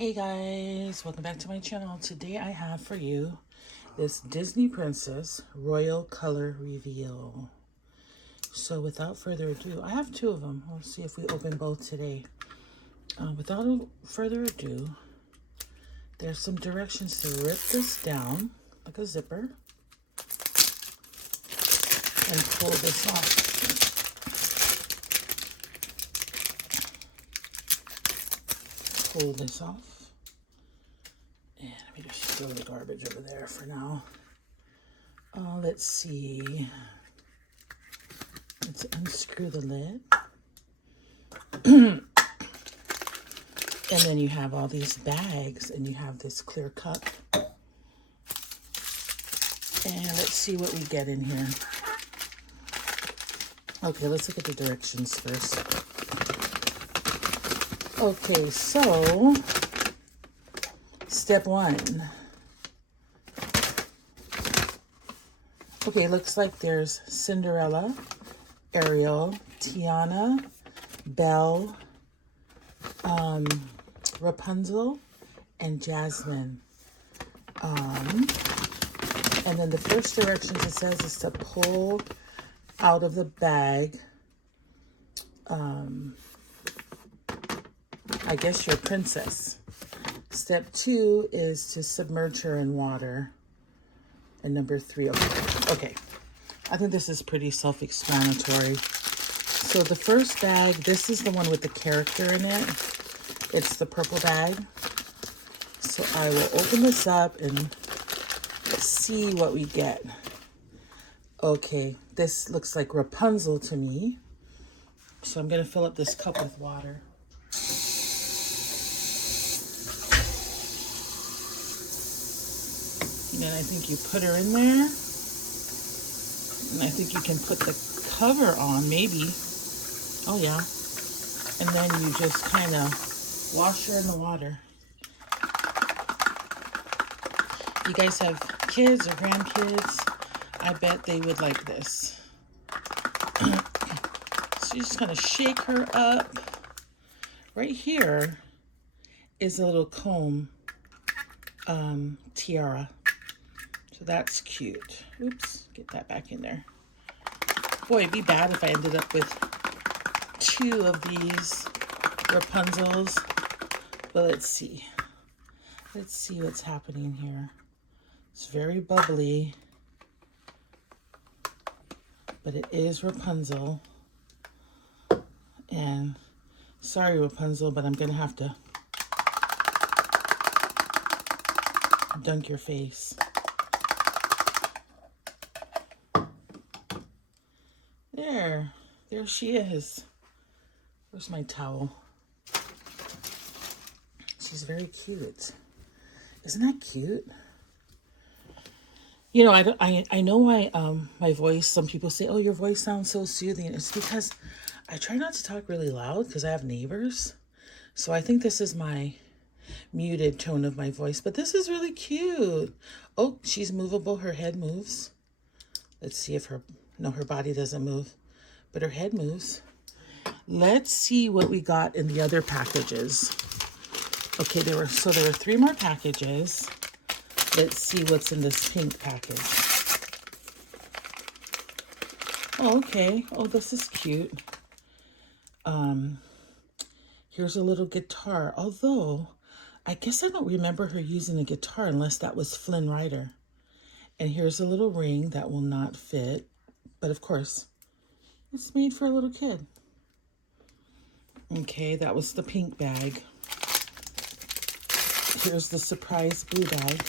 Hey guys, welcome back to my channel. Today I have for you this Disney Princess Royal Color Reveal. So without further ado, I have two of them. We'll see if we open both today. Without further ado, there's some directions to rip this down like a zipper and pull this off. Pull this off. And let me just throw the garbage over there for now. Let's see. Let's unscrew the lid. And then you have all these bags and you have this clear cup. And let's see what we get in here. Okay, let's look at the directions first. Okay, so step one. Okay, looks like there's Cinderella, Ariel, Tiana, Belle, Rapunzel, and Jasmine. And then the first directions it says is to pull out of the bag, I guess your princess. Step two is to submerge her in water. And number three, okay. I think this is pretty self-explanatory. So the first bag, this is the one with the character in it. It's the purple bag. So I will open this up and see what we get. Okay, this looks like Rapunzel to me. So I'm gonna fill up this cup with water. And then I think you put her in there. And I think you can put the cover on, maybe. Oh yeah. And then you just kind of wash her in the water. You guys have kids or grandkids, I bet they would like this. So you just kind of shake her up. Right here is a little comb tiara. So that's cute. Oops, get that back in there. Boy, it'd be bad if I ended up with two of these Rapunzels. But let's see. Let's see what's happening here. It's very bubbly. But it is Rapunzel. And sorry, Rapunzel, but I'm going to have to dunk your face. There she is. Where's my towel? She's very cute. Isn't that cute? You know, I know why my voice, some people say, oh, your voice sounds so soothing. It's because I try not to talk really loud because I have neighbors. So I think this is my muted tone of my voice, but this is really cute. Oh, she's movable. Her head moves. Let's see if her body doesn't move, but her head moves. Let's see what we got in the other packages. Okay, there were three more packages. Let's see what's in this pink package. Oh, okay. Oh, this is cute. Here's a little guitar. Although, I guess I don't remember her using a guitar unless that was Flynn Rider. And here's a little ring that will not fit. But of course, it's made for a little kid. Okay, that was the pink bag. Here's the surprise blue bag.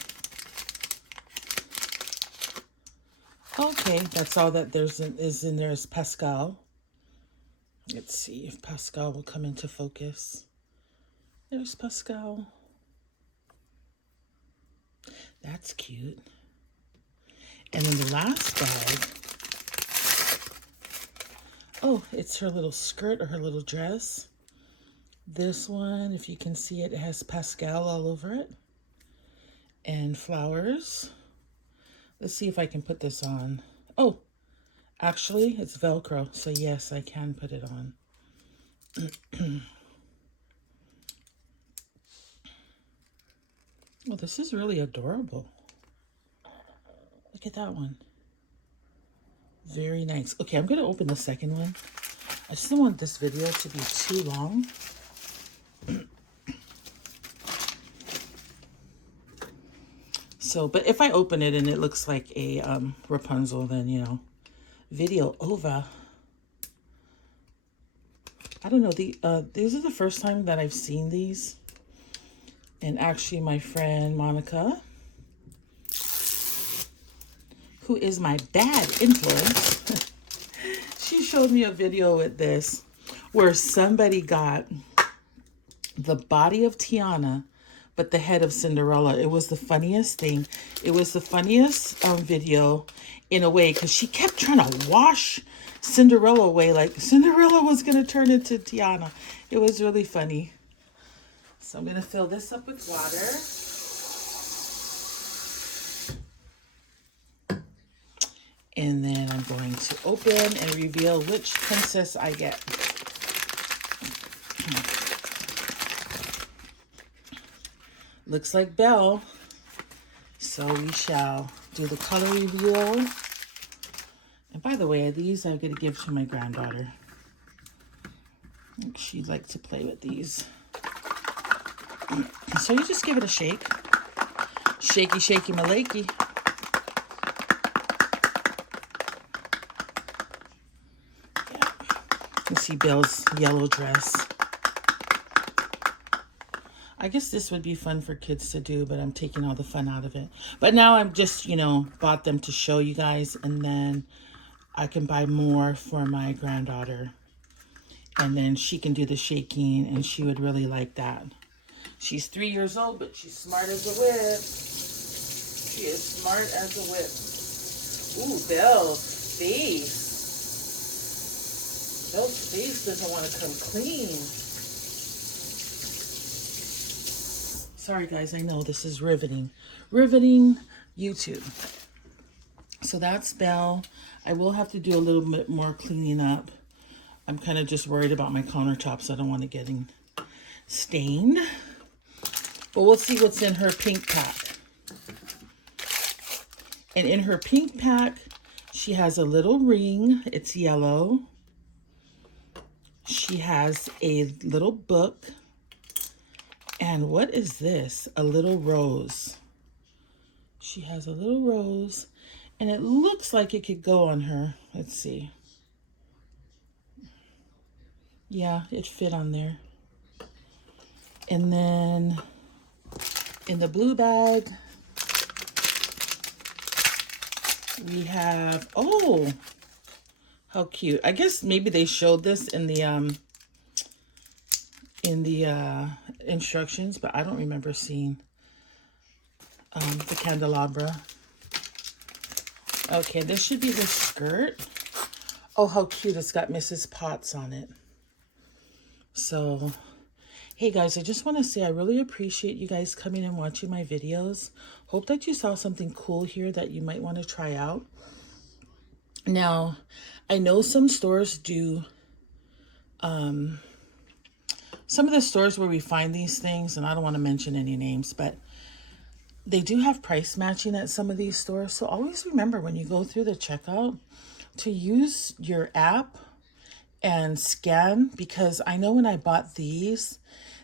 Okay, that's all that is in there is Pascal. Let's see if Pascal will come into focus. There's Pascal. That's cute. And then the last bag. Oh, it's her little skirt or her little dress. This one, if you can see it, it has Pascal all over it. And flowers. Let's see if I can put this on. Oh, actually, it's Velcro. So yes, I can put it on. Oh, this is really adorable. Look at that one. Very nice. Okay, I'm going to open the second one. I just don't want this video to be too long. So, but if I open it and it looks like a Rapunzel, then, you know, video over. I don't know. These are the first time that I've seen these. And actually, my friend Monica, who is my bad influence, she showed me a video with this where somebody got the body of Tiana, but the head of Cinderella. It was the funniest thing. It was the funniest video in a way, because she kept trying to wash Cinderella away like Cinderella was going to turn into Tiana. It was really funny. So I'm going to fill this up with water. And then I'm going to open and reveal which princess I get. Looks like Belle. So we shall do the color reveal. And by the way, these I'm going to give to my granddaughter. She'd like to play with these. So you just give it a shake. Shaky, shaky, malakey. Yeah. You see Belle's yellow dress. I guess this would be fun for kids to do, but I'm taking all the fun out of it. But now I'm just, you know, bought them to show you guys, and then I can buy more for my granddaughter. And then she can do the shaking, and she would really like that. She's 3 years old, but she's smart as a whip. She is smart as a whip. Ooh, Belle's face. Belle's face doesn't want to come clean. Sorry, guys. I know this is riveting. Riveting YouTube. So that's Belle. I will have to do a little bit more cleaning up. I'm kind of just worried about my countertops. I don't want it getting stained. But we'll see what's in her pink pack. And in her pink pack, she has a little ring. It's yellow. She has a little book. And what is this? A little rose. She has a little rose. And it looks like it could go on her. Let's see. Yeah, it fit on there. And then in the blue bag, we have, oh, how cute. I guess maybe they showed this in the instructions, but I don't remember seeing the candelabra. Okay, this should be the skirt. Oh, how cute. It's got Mrs. Potts on it. So, hey guys, I just want to say I really appreciate you guys coming and watching my videos. Hope that you saw something cool here that you might want to try out. Now, I know some stores do, some of the stores where we find these things, and I don't want to mention any names, but they do have price matching at some of these stores. So always remember when you go through the checkout to use your app and scan, because I know when I bought these,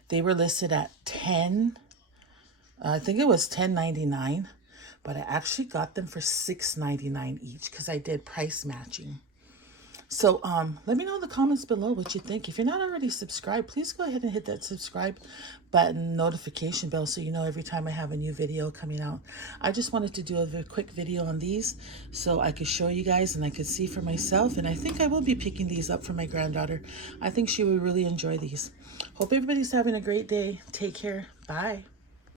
they were listed at I think it was $10.99, but I actually got them for $6.99 each because I did price matching. So let me know in the comments below what you think. If you're not already subscribed, please go ahead and hit that subscribe button, notification bell, so you know every time I have a new video coming out. I just wanted to do a very quick video on these so I could show you guys and I could see for myself. And I think I will be picking these up for my granddaughter. I think she would really enjoy these. Hope everybody's having a great day. Take care. Bye.